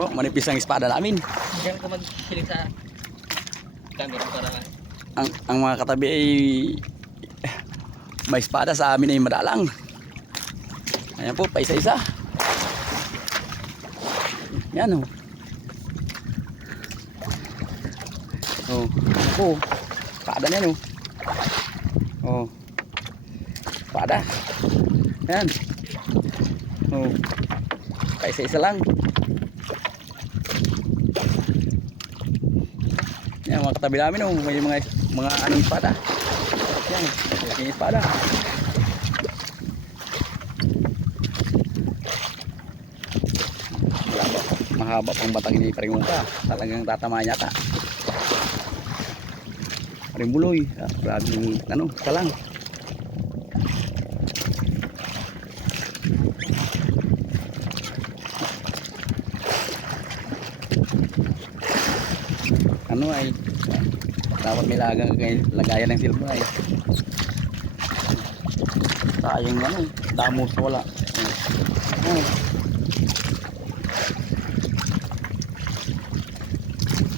Oh, manipis ang espada namin. Diyan ka maghiling sa camera para Ang mga katabi ay may espada, sa amin ay madalang. Ayan po, pa isa-isa. Yan oh. Oh, po. Espada niyan oh. Oh. Espada. Yan. Oh. Pa isa-isa lang. Yan, mga katabi namin oh, may mga anong espada. Yan, yung espada. Mahaba pang batang ini paringunta. Talagang tatamaan yata. Parimbuloy. Grabe yung ano, kalang. Ano ay dapat may lagayan ng silba ay sayang ano damos na wala.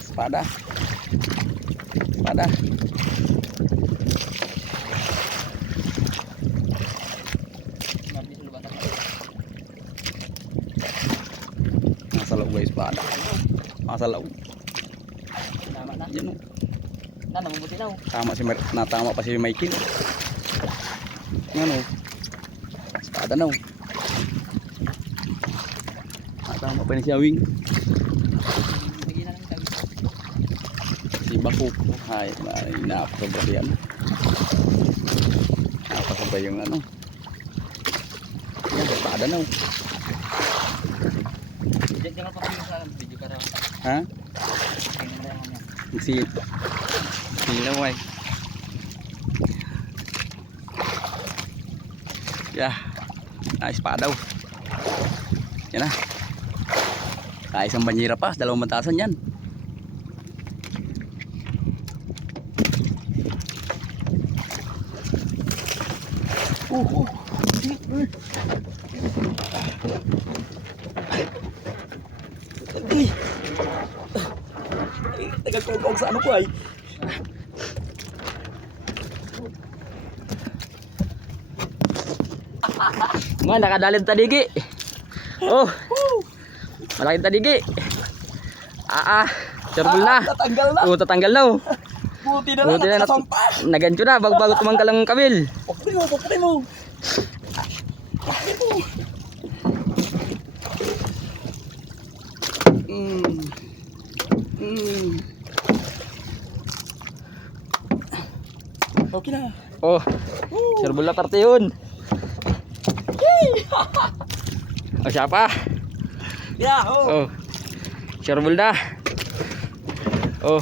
Espada nasa loob ay espada, nasa loob. tama na. Yan oh. Na namubuti na. Natama pa si Michael. Yan oh. Espada na oh. Natama pa ni si Awing. Bigyan na lang tayo. Si Bakuk. Ay, napasobra yan. Napasobra yung ano. Yan, espada na oh. Diyan ka lang pakiling sa video para. Ha? Tingnan na yan. Si Laway. Ya, espada oh. Yan na. Isang banyera pa, dalawang bantasan yan. Tagal ko sa ano ko ay. Mga nakadalim tadigi. Oh. Malaking tadigi. Turbol na. Tatanggal na. Oh, tatanggal na. Buti na Buti na nakasampa. nagancho na bago tumanggal ang kabil. Pukli mo. Okay na. Oh. Turbol na parte yun. Oh, siya pa. Yeah, oh. Oh. Turbol na. Oh.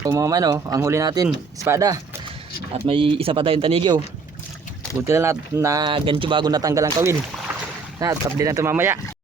Oh mga man, oh, ang huli natin, espada. At may isa pa tayong tanigi oh. Buti na gancho bago natanggal ang kawil. Na, tapos din natin mamaya.